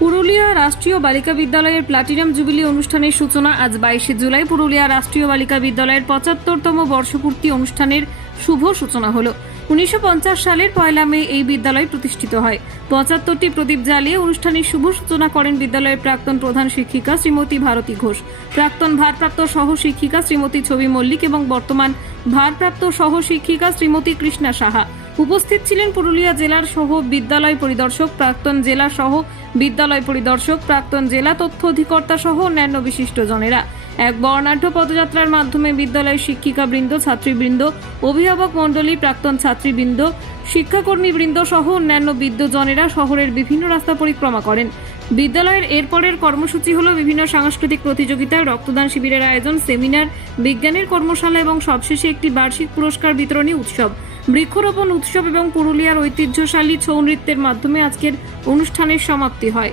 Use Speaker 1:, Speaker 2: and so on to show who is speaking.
Speaker 1: পুরুলিয়া রাষ্ট্রীয় বালিকা বিদ্যালয়ের প্লাটিনাম জুবিলি অনুষ্ঠানের সূচনা আজ বাইশে জুলাই। পুরুলিয়া রাষ্ট্রীয় বালিকা বিদ্যালয়ের পঁচাত্তরতম বর্ষপূর্তি অনুষ্ঠানের শুভ সূচনা হলো। উনিশশো সালের পয়লা মে এই বিদ্যালয় প্রতিষ্ঠিত হয়। পঁচাত্তরটি প্রদীপ জ্বালিয়ে অনুষ্ঠানের শুভ সূচনা করেন বিদ্যালয়ের প্রাক্তন প্রধান শিক্ষিকা শ্রীমতী ভারতী ঘোষ। প্রাক্তন ভারপ্রাপ্ত সহ শিক্ষিকা শ্রীমতী ছবি মল্লিক এবং বর্তমান ভারপ্রাপ্ত সহ শিক্ষিকা শ্রীমতী কৃষ্ণা সাহা। উপস্থিত ছিলেন পুরুলিয়া জেলার সহ বিদ্যালয় পরিদর্শক, প্রাক্তন জেলা সহ বিদ্যালয় পরিদর্শক, প্রাক্তন জেলা তথ্য অধিকর্তা সহ অন্যান্য বিশিষ্টজনেরা। এক বর্ণাঢ্য পদযাত্রার মাধ্যমে বিদ্যালয়ের শিক্ষিকাবৃন্দ, ছাত্রীবৃন্দ, অভিভাবক মণ্ডলী, প্রাক্তন ছাত্রীবৃন্দ, শিক্ষাকর্মীবৃন্দ সহ অন্যান্য বিদ্যজনেরা শহরের বিভিন্ন রাস্তা পরিক্রমা করেন। বিদ্যালয়ের এরপরের কর্মসূচি হল বিভিন্ন সাংস্কৃতিক প্রতিযোগিতা রক্তদান শিবিরের আয়োজন, সেমিনার, বিজ্ঞানের কর্মশালা এবং সবশেষে একটি বার্ষিক পুরস্কার বিতরণী উৎসব। বৃক্ষরোপণ উৎসব এবং পুরুলিয়ার ঐতিহ্যশালী ছৌ নৃত্যের মাধ্যমে আজকের অনুষ্ঠানের সমাপ্তি হয়।